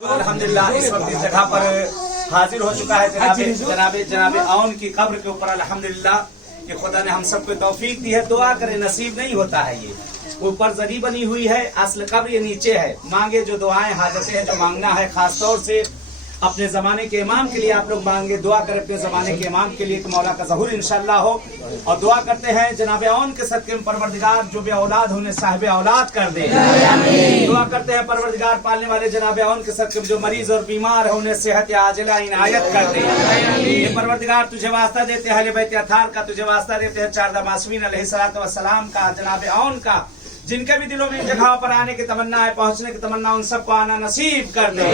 الحمدللہ اس وقت اس جگہ پر حاضر ہو چکا ہے جناب اون کی قبر کے اوپر الحمدللہ کہ خدا نے ہم سب کو توفیق دی ہے. دعا کرے نصیب نہیں ہوتا ہے. یہ اوپر زری بنی ہوئی ہے, اصل قبر یہ نیچے ہے. مانگے جو دعائیں حاجتیں ہیں جو مانگنا ہے خاص طور سے اپنے زمانے کے امام کے لیے آپ لوگ مانگے. دعا کریں اپنے زمانے کے امام کے لیے کہ مولا کا ظہور انشاءاللہ ہو. اور دعا کرتے ہیں جناب اون کے صدقے میں پروردگار جو بے اولاد انہیں صاحب اولاد کر دے. دعا کرتے ہیں پروردگار پالنے والے جناب اون کے صدقے میں جو مریض اور بیمار ہے انہیں صحت عاجلہ عنایت کر دے. یہ پروردگار تجھے واسطہ دیتے ہیں اہل بیت اطہار کا, تجھے واسطہ دیتے ہیں چار معصومین علیہ الصلوۃ والسلام کا, جناب اون کا. جن کے بھی دلوں میں ان جگہوں پر آنے کی تمنا ہے, پہنچنے کی تمنا, ان سب کو آنا نصیب کر دے.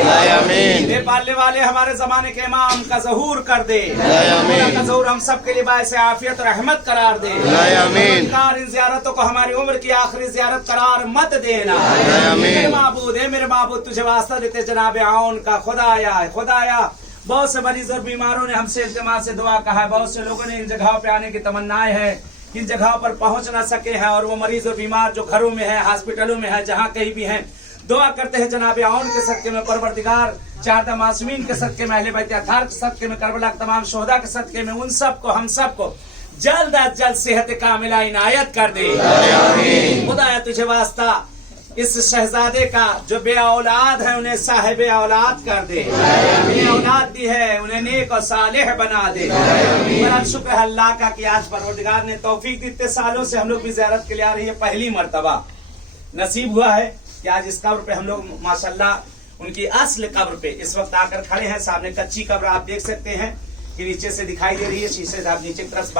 یہ پالنے والے ہمارے زمانے کے امام کا ظہور کر دے. اللہ کا ظہور ہم سب کے لیے باعث عافیت اور رحمت قرار دے. ان زیارتوں کو ہماری عمر کی آخری زیارت قرار مت دینا. میرے معبود تجھے واسطہ دیتے جناب اون کا. خدایا بہت سے مریض اور بیماروں نے ہم سے التماس سے دعا کہا ہے. بہت سے لوگوں نے ان جگہوں پہ آنے کی تمنائیں ہیں, ان جگہوں پر پہنچ نہ سکے ہیں, اور وہ مریض اور بیمار جو گھروں میں ہے, ہاسپٹلوں میں ہے, جہاں کہیں بھی ہیں, دعا کرتے ہیں جناب اون کے صدقے میں پروردگار چار معصومین کے صدقے میں, اہل بیت اطہار کے صدقے میں, کربلا کے تمام شہداء کے صدقے میں, ان سب کو ہم سب کو جلد از جلد صحت کاملہ عنایت کر دے. خدایا تجھے واسطہ اس شہزادے کا جو بے اولاد ہے انہیں صاحب اولاد کر دے. انہیں اولاد دی ہے انہیں نیک اور صالح بنا دے. بڑا شکر ہے اللہ کا کہ آج پروردگار نے توفیق دی. اتنے سالوں سے ہم لوگ بھی زیارت کے لیے آ رہی ہے, پہلی مرتبہ نصیب ہوا ہے کہ آج اس قبر پہ ہم لوگ ماشاءاللہ ان کی اصل قبر پہ اس وقت آ کر کھڑے ہیں. سامنے کچی قبر آپ دیکھ سکتے ہیں کہ نیچے سے دکھائی دے رہی ہے, شیشے سے آپ نیچے کی طرف